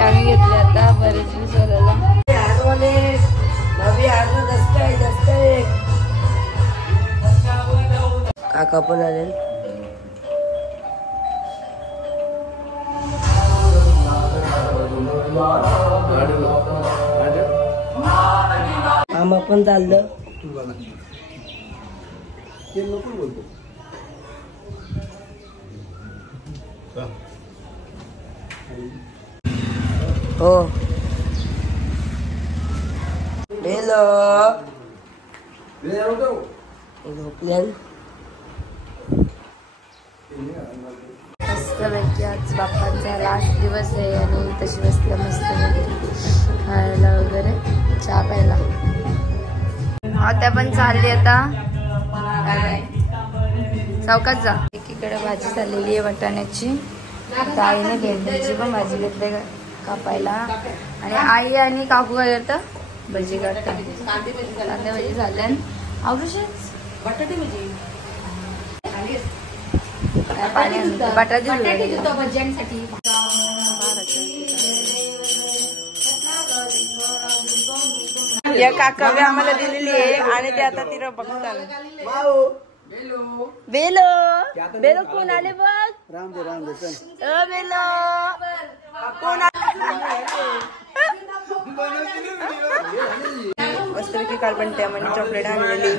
आम्ही घेतले आता बरेच विसरायला काका पण आले. आम्हा पण चाललं. हो बेलो झोपल्यान मस्तपैकी. आज बाप्पांचा लास्ट दिवस आहे आणि तशी बसल्या मस्त खायला वगैरे चहा प्यायला. आता पण चालली आता सावकाश जा. एकीकडे भाजी चाललेली आहे वाटाण्याची. आईने भेंडीची पण भाजी घेतली कापायला आणि आई आणि काकू काय करतं भजी काढतात. कांदे भजी झाल्यान आवडूशेच बटाटे भजी बटाटे भज्यांसाठी. या काकाने आम्हाला दिलेली आहे आणि ते आता तिला बघतात. बेलो बेलो कोण आले बघ. बेलो कोण मस्तपैकी काल पण त्यामध्ये चॉकलेट आणलेली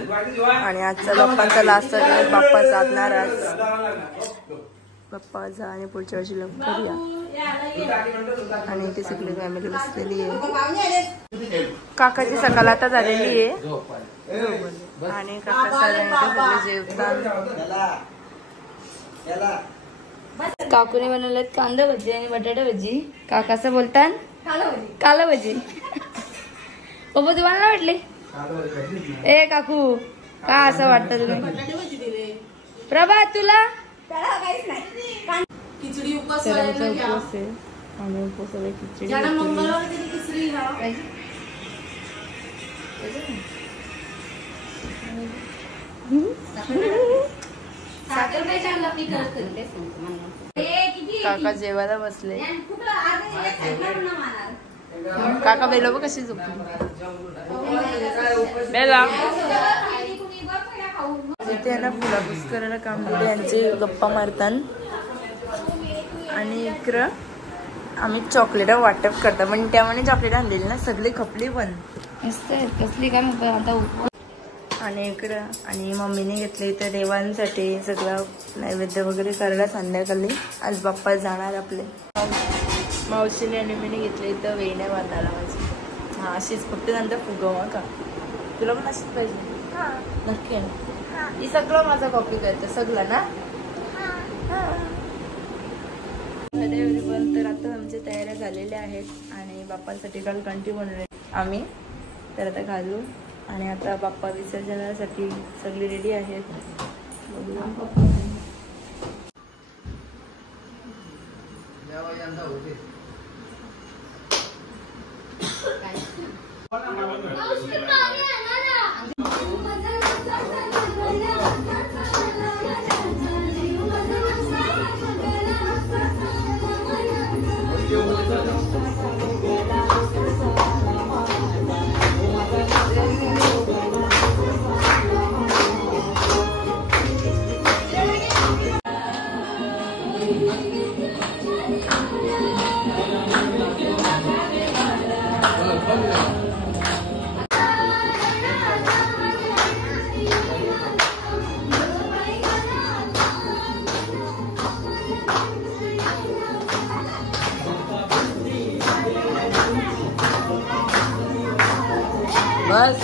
आणि आजचा बाप्पांचा लास्ट दिवस. बाप्पा जाणार आज. बाप्पा जा आणि पुढच्या वर्षी लवकर या. आणि इथे सगळी फॅमिली बसलेली आहे. काकाची सकाळ आता झालेली आहे आणि काका सगळे जेवतात. काकूने बनवलेत कांदा भजी आणि बटाटा भजी. काकाचं बोलतात काला भजी. पप्पा तुम्हाला नाही वाटले ए काकू का असं वाटतं तुम्ही. प्रभा तुला खिचडी उपवास आहे आणि उपवास खिचडी काका जेवायला बसले. काका बेलो बघ कशी झोपली. बेला तिथे ना फुलापूस करायला काम दिले यांचे गप्पा मारतात आणि इकडं आम्ही चॉकलेट वाटप करतो. पण त्यामुळे चॉकलेट आणलेली ना सगळी खपली पण मस्त कसली काय म्हणतो आता. आणि इकडं आणि मम्मीने घेतले इथं देवांसाठी सगळं नैवेद्य वगैरे करायला संध्याकाळी. आज बाप्पा जाणार आपले. मावशीने आणि मीने घेतले इथं वेण्या बांधायला माझी. हा अशीच फक्त नंतर फुगवा का तुला पण अशीच पाहिजे नक्की ना. ही सगळं माझा कॉपी करतं सगळं ना. तर आता आमच्या तयाऱ्या झालेल्या आहेत आणि बाप्पांसाठी काल कंठी बनवले आम्ही. तर आता घालू आणि आता बाप्पा विसर्जनासाठी सगळी रेडी आहेत. बस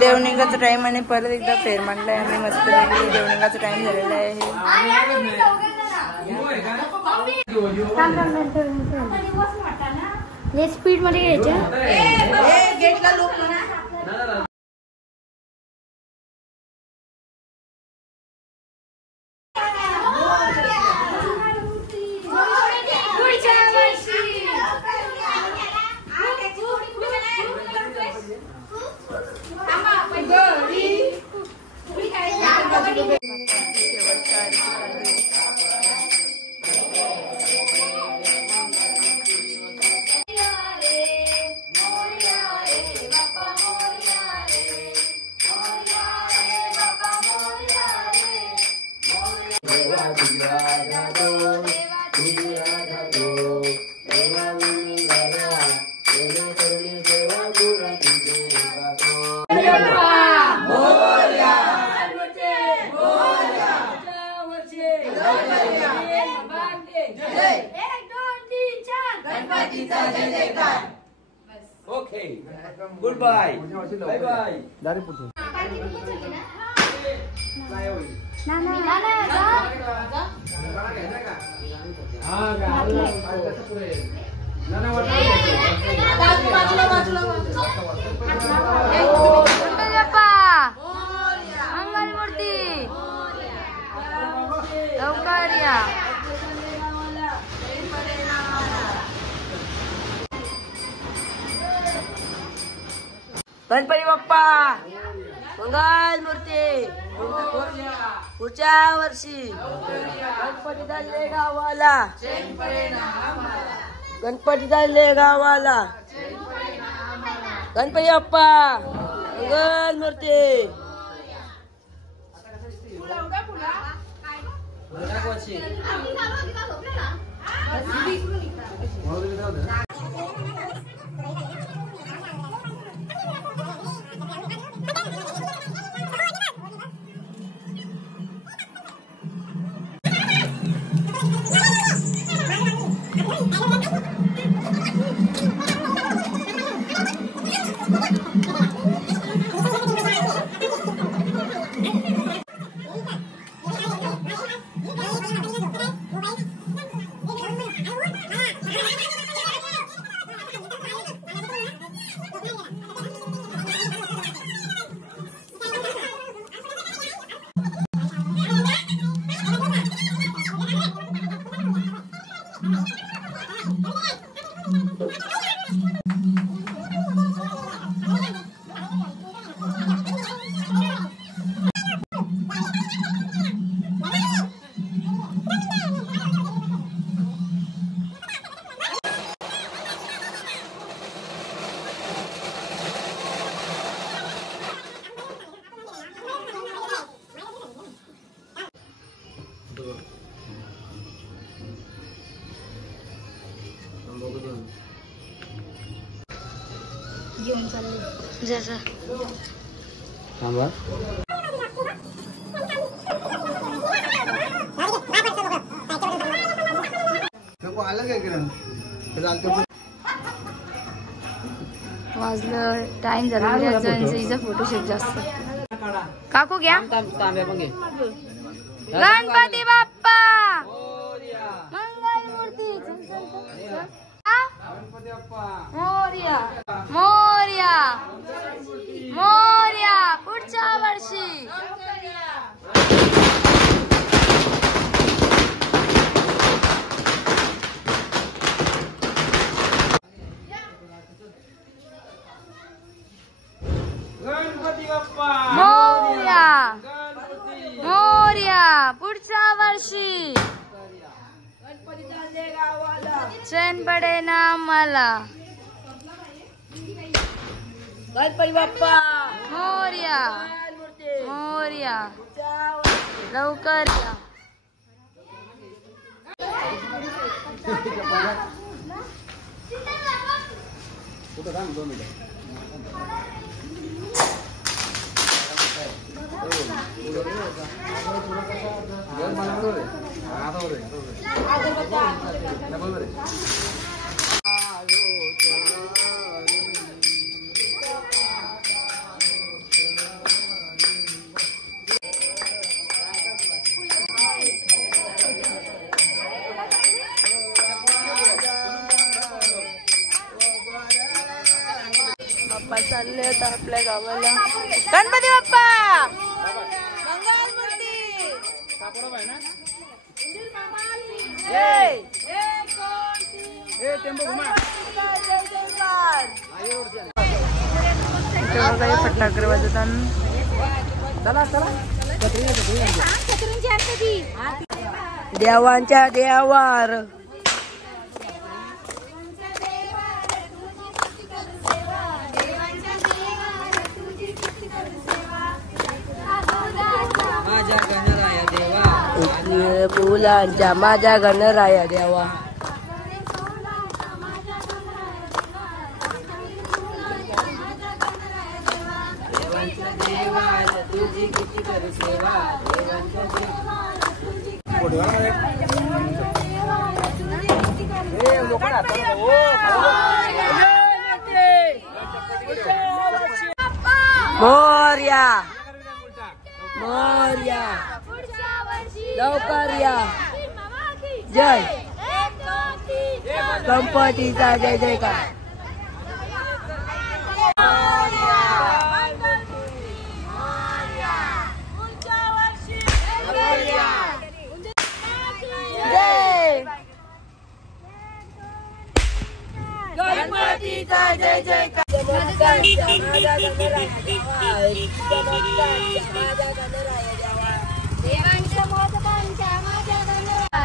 देवनिंगाचा टाइम आणि परत एकदा फेर मांडलाय आम्ही मस्त देवनिंगाचा टाइम झालेला आहे. स्पीड मध्ये घ्यायचं. Okay goodbye bye bye. दारी पुढे गणपती बाप्पा मंगल मूर्ती पुढच्या वर्षी गणपती झाले गावाला गणपती झाले गावाला गणपती बाप्पा मंगल मूर्ती. घेऊन चालले जसं थांबा. वाजलं टाइम झाला हिचा फोटोशूट जास्त. काकू घ्या. गणपती बाप्पा मंगलमूर्ती मोरया मोरया मोरया पुढच्या वर्षी. गणपती बाप्पा मोरया मोरया पुढच्या वर्षी. चैन पडे ना आम्हाला. गणपती बाप्पा मोरया मोरया लवकर या. बाप्पा चालले आता आपल्या गावाला. गणपती बाप्पा मंगलमूर्ती. फटाके वाजवतात. देवांच्या देवार फुलांच्या माझ्या गणराया देवा. तुझी किती करू सेवा. मोरया मोरया लवकर या. जय गणपतीचा जय जयकार. गणपतीचा जय जयकार.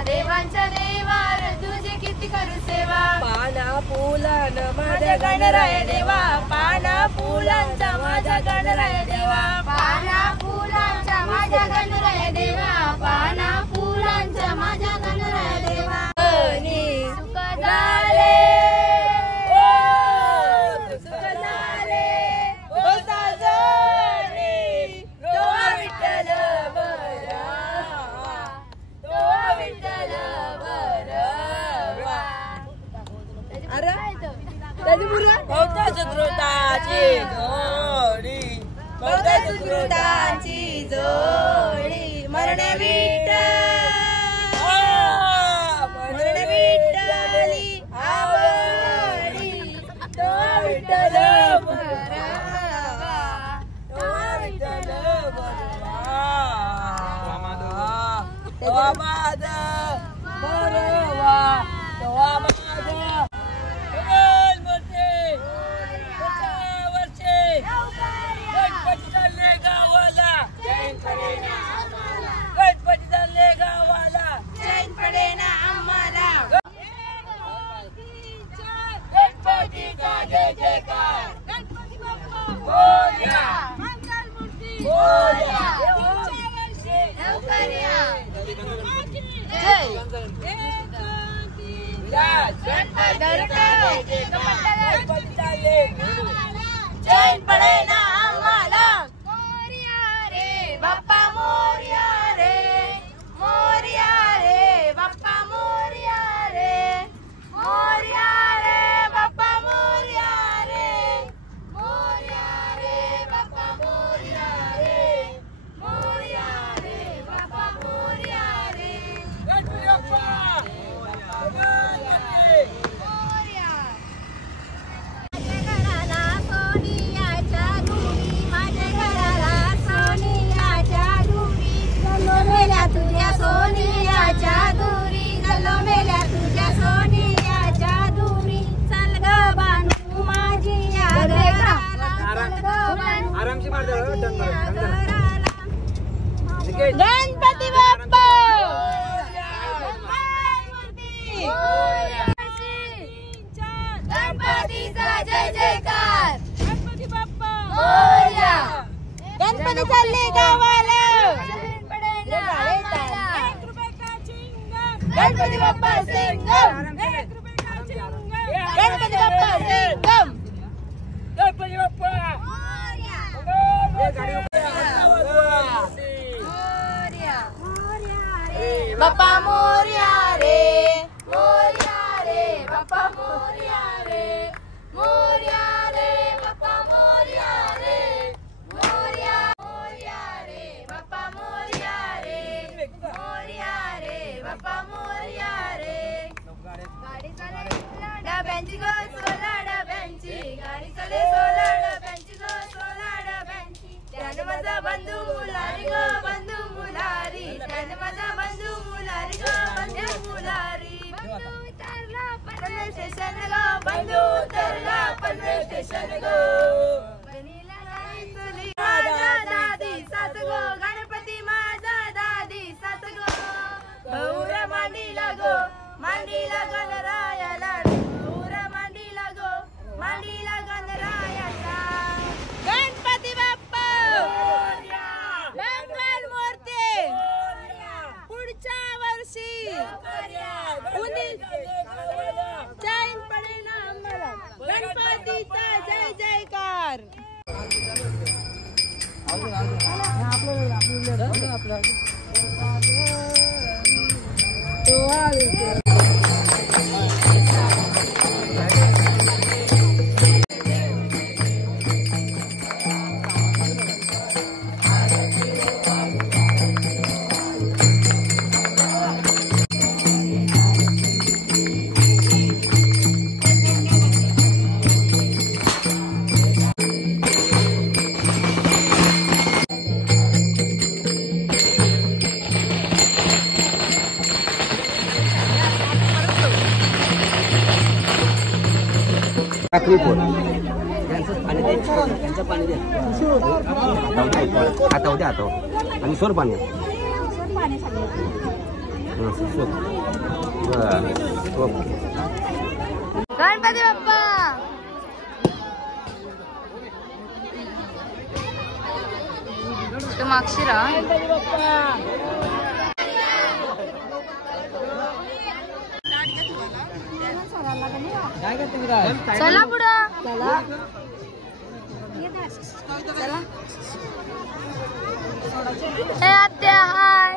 देवांच्या देवार तुझी किती करू सेवा. पाना फुलान माझ्या गणराय देवा. पाना फुलांचा माझ्या गणराय देवा. पाना फुलांचा माझ्या गणराय देवा. पाना फुलांचा माझ्या गणराय देवा. सुख झाले सुख झाले ओ साजणी तो विठ्ठल बरवा. तो विठ्ठल बरवा. अरे भक्ता सुकृताची जोडी. भक्ता सुकृताची जोडी. मरण विठ्ठल मरण विठ्ठली आवडी. तो विठ्ठल बरवा. तो विठ्ठल बरवा. तो माझा बरवा. तो माझा गणपती चालले गावाला. गणपती चालले गावाला. चैन पडे ना आम्हाला. गणपतीचा जय जयकार. गणपती बाप्पा मोरया मोरया लवकर या. जय गणपती चालले. चैन पडे ना आम्हाला. मोरया रे बाप्पा मोरया रे. मोरया रे बाप्पा मोरया रे. आरामशी मार दे. गणपती बाप्पा गणपतीचा जय जयकार. गणपती बाप्पा मोरया. गणपती चालले गावाला. गणपती बाप्पा सिंगम. गणपती बाप्पा सिंगम. गणपती बाप्पा बाप्पा मोरया रे. मोरया रे बाप्पा मोरया रे. मोरया रे बाप्पा मोरया रे. मोरया मोरया रे बाप्पा मोरया रे. मोरया रे बाप्पा मोरया रे. गाडी चाले डब्यांची गो सोला डब्यांची. गाडी चाले सोला डब्यांची गो सोला डब्यांची. त्याने माझा बंधू मुलारी गो बंधू मुलारी. त्याने माझा बंधू मुलारी गो बंधू मुलारी. बंधू उतरला पनवेल स्टेशन गो. बंधू उतरला पनवेल स्टेशन गो. बहिणीला जायचली माझा दादी सात गो. गणपती माझा दादी सात गो. भाऊरा मांडीला गो. मांडीला गणरायाला. भाऊरा मांडीला गो. मांडीला गणरायाला. गणपती बाप्पा मंगल मूर्ती. पुढच्या वर्षी चैन पडेल आम्हाला. गणपतीचा जय जयकार. आणि सोर पाणी. गणपती बाप्पा तो मागशिरा. चला पुढं. चला चला. हे आत्या हाय.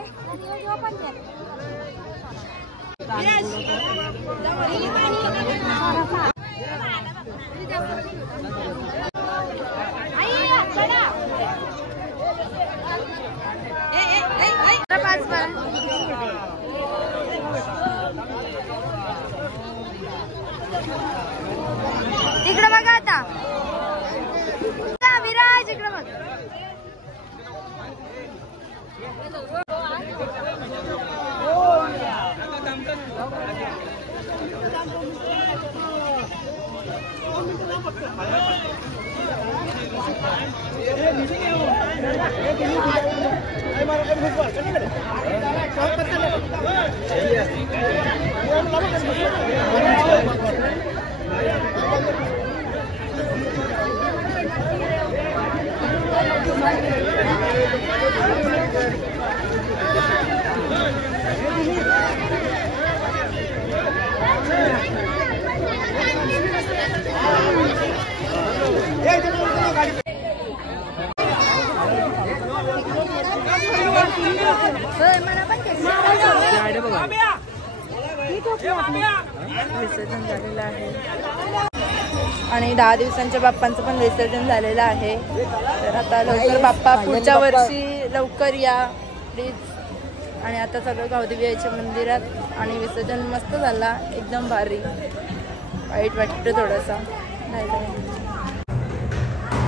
इकडे बघा आता. विराज इकडे बघ. विसर्जन झालेलं आहे आणि 10 दिवसांच्या बाप्पांचं पण विसर्जन झालेलं आहे. तर आता लवकर बाप्पा पुढच्या वर्षी लवकर या प्लीज. आणि आता सगळं गावदेवीच्या मंदिरात आणि विसर्जन मस्त झाला एकदम भारी. वाईट वाटतं थोडासा.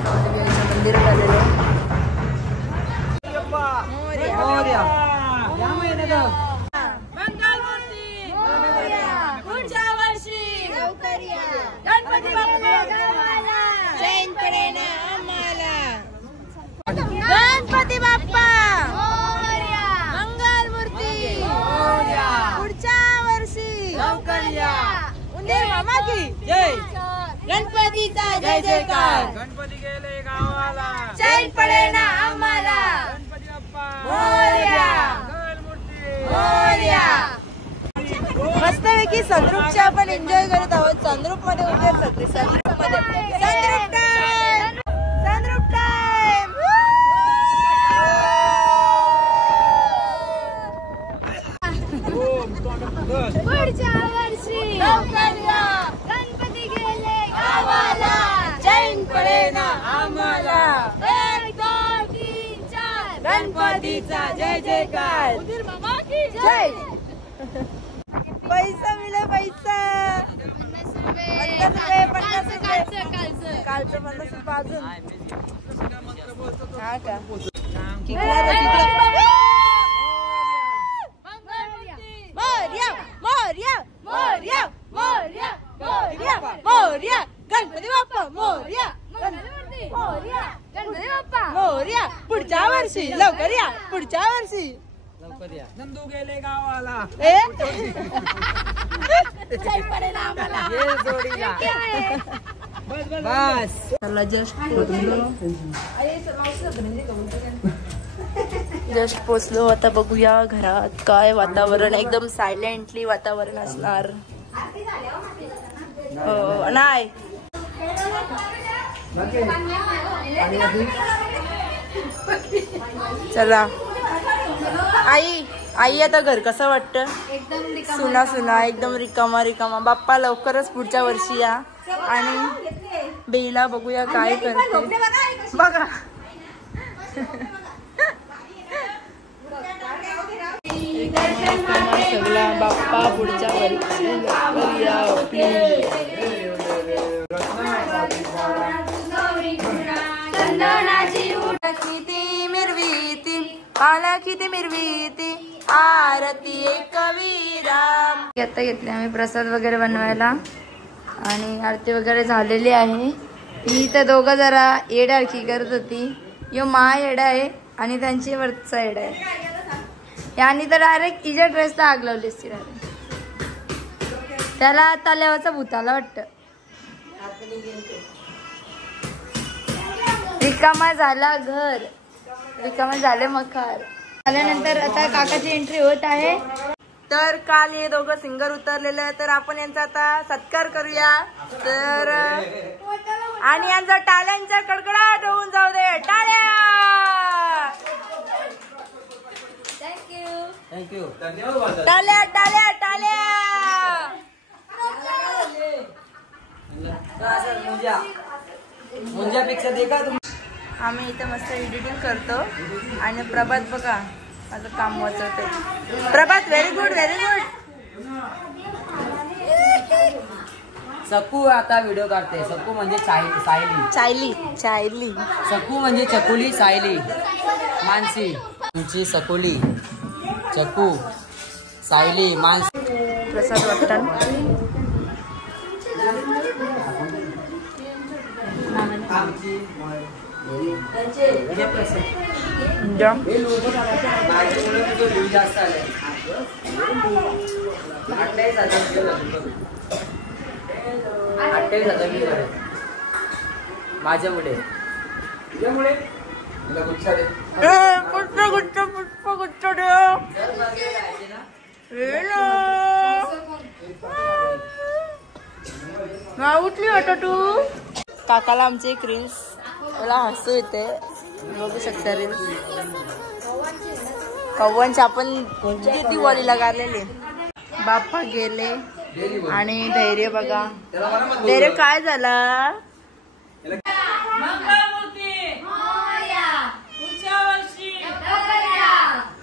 गावदेवीच्या मंदिरात आलेलो. पुढच्या वर्षी गणपती बाप्पा चैन पडेना आम्हाला. गणपतीचा जय जयकार. गणपती गेले गावाला, चैन पडे ना आम्हाला. गणपती बाप्पा मोरया. मोरया. मस्तपैकी सनरूपच्या आपण एन्जॉय करत आहोत. सनरूप मध्ये उतर सगळे. सनरूप मध्ये सनरूप टाइम. सनरूप टाइम. पुढच्या वर्षी गणपती गेले गावाला. चैन पडे ना आम्हाला. 1 2 3 4 गणपतीचा जय जयकार. जय. पैसा मिळाला. पैसा 50 रुपये. 50 रुपये. कालचं 50 रुपये अजून. हा का मोरया. मोरया. मोरया. मोरया. मोरया. मोरया. गणपती बाप्पा मोरया. मोरया. गणपती बाप्पा मोरया. पुढच्या वर्षी लवकर या. पुढच्या वर्षी लवकर या. नंदू गेले गावाला, ए ये जोडीला. बस चला जस्ट पोचलो. आता बघूया घरात काय वातावरण. एकदम सायलेंटली वातावरण असणार. नाही चला. आई आता घर कसं वाटतं? सुना सुना एकदम रिकामा रिकामा. बाप्पा लवकरच पुढच्या वर्षी या. आणि बेला बघूया काय करते. बघा सगळा. बाप्पा पुढच्या वर्षी या किती मिरवीती आला किती मिरवीती आरती कवीराम. आता घेतले आम्ही प्रसाद वगैरे बनवायला आणि आरती वगैरे झालेली आहे. ही तर दोघं जरा येड्यारखी करत होती. यो मा येडा आहे आणि त्यांची वरचा येडा आहे. यांनी तर डायरेक्ट इजा ड्रेसला आग लावली असती. त्याला तल्यावाचा भूताला वाटत. रिकामा झाला घर. रिकामा झाले मखार. आल्यानंतर आता काकाची एंट्री होत आहे. तर काल हे दोघं सिंगर उतरलेले तर आपण यांचा आता सत्कार करूया. तर आणि यांचा टाळ्यांचा कडकडाट होऊन जाऊ दे. टाळ्या. थँक्यू. धन्यवाद. टाळ्या टाळ्या टाळ्या. मुंजापेक्षा देखा तुम्ही. आम्ही इथे मस्त एडिटिंग करतो आणि प्रभात बघा माझं काम वाचवते. प्रभात व्हेरी गुड व्हेरी गुड. सकू आता व्हिडिओ काढते. सकू म्हणजे सायली. चायली चायली. सकू म्हणजे चकुली, सायली मानसी. तुमची सकुली, चकू, सायली, मानसी. प्रसाद वाटतात. माझ्यामुळे पुष्प गुच्छ पुष्प गुच्छ उठली वाटत तू. काकाला आमची एक रील्स मला हसू येते. बघू शकता रील्स. कव्वांची आपण दिवाळीला गालेले. बाप्पा गेले आणि धैर्य बघा. धैर्य काय झाला?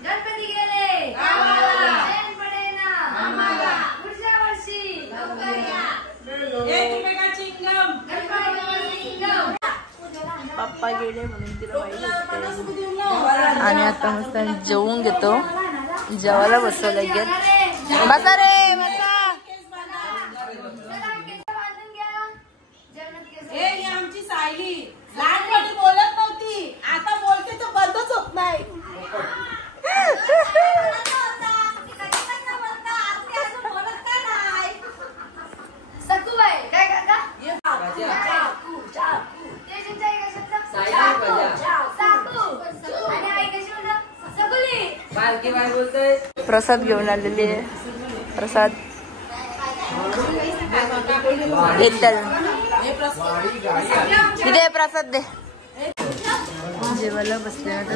गणपती गेले गावाला. चैन पडे ना आम्हाला. पुढच्या वर्षी पप्पा गेले म्हणून तिला माहिती असते. आणि आता मस्त जेवून घेतो. जेवायला बसवलं लगेच. बसा रे बसा. आमची सायली लहानपणी बोलत नव्हती. आता बोलते तर बंदच होत नाही. सकुबाई काय काका बारकी बाई बोलतोय प्रसाद घेऊन आलेली आहे. प्रसाद येतात इथे प्रसाद दे. जेवायला बसल्यानंतर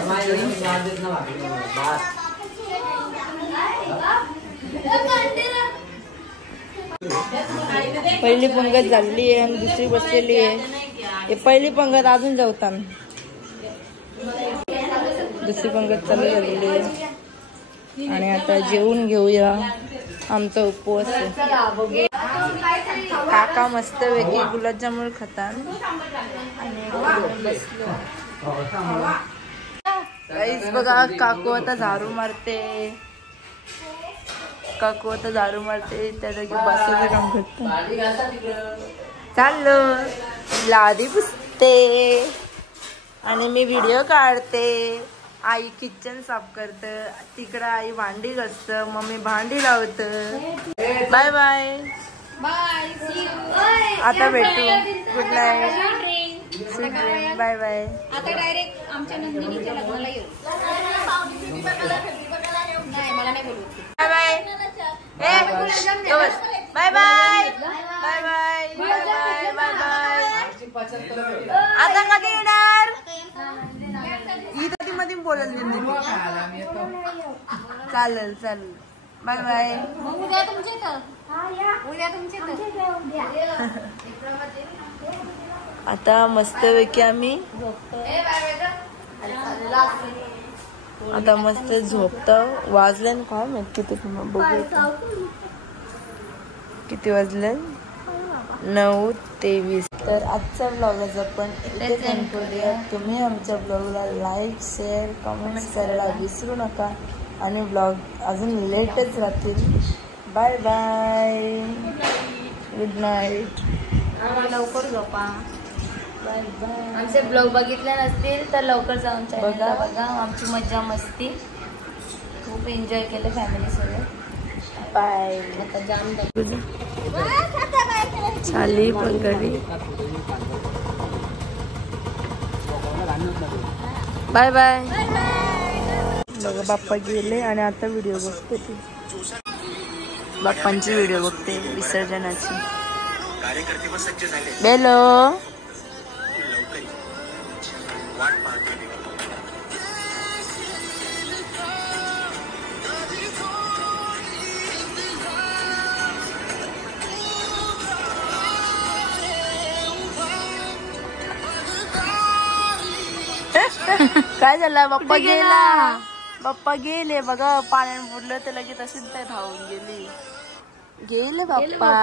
पहिली पंगत झालेली आहे आणि दुसरी बसलेली आहे. पहिली पंगत अजून जेवताना दुसरी पंगत चालू झालेली आहे आणि आता जेवून घेऊया. आमचा उपवास आहे. काका मस्त वेगळी गुलाबजामुन खातात आणि बघा काकू आता झाडू मारते. काकू आता झाडू मारते त्या जागी बसायचं काम करते. चाललं लादी पुसते आणि मी व्हिडिओ काढते. आई किचन साफ करत, तिकडं आई भांडी घासत, मम्मी भांडी लावत. बाय बाय आता भेटू. Good night. Bye bye. आता डायरेक्ट आमच्या नंदिनीच्या लग्नाला येऊ. नाही मला नाही बोलू. Bye bye. Bye bye. Bye bye. Bye bye. Bye bye. आता कधी येणार? मध्ये बोलत चालेल चालेल. Bye bye. उद्या तुमच्या इथं. उद्या तुमच्या इथं. आता मस्तपैकी आम्ही आता मस्त झोपतो. वाजलं काय माहित किती बघू किती वाजले. 9:23. तर आजचा ब्लॉग आपण इथेच एंड करूया. तुम्ही आमच्या ब्लॉगला लाईक शेअर कमेंट्स करायला विसरू नका आणि ब्लॉग अजून लेटच राहतील. Bye bye. Good night. लवकर झोपा. Bye bye. आमचे ब्लॉग बघितले नसतील तर लवकर जाऊन बघा. बघा आमची मज्जा मस्ती खूप एन्जॉय केलं फॅमिली सोबत. बाय. आता जाम चाली पंगडी. Bye bye. बघा बाप्पा गेले आणि आता व्हिडिओ बघते ती. बाप्पांची व्हिडिओ बघते विसर्जनाची. बेलो काय झालं? बाप्पा गेला. बाप्पा गेले बघा. पाण्यात बुडलं तर लगेच तशीच तर धावून गेले बाप्पा.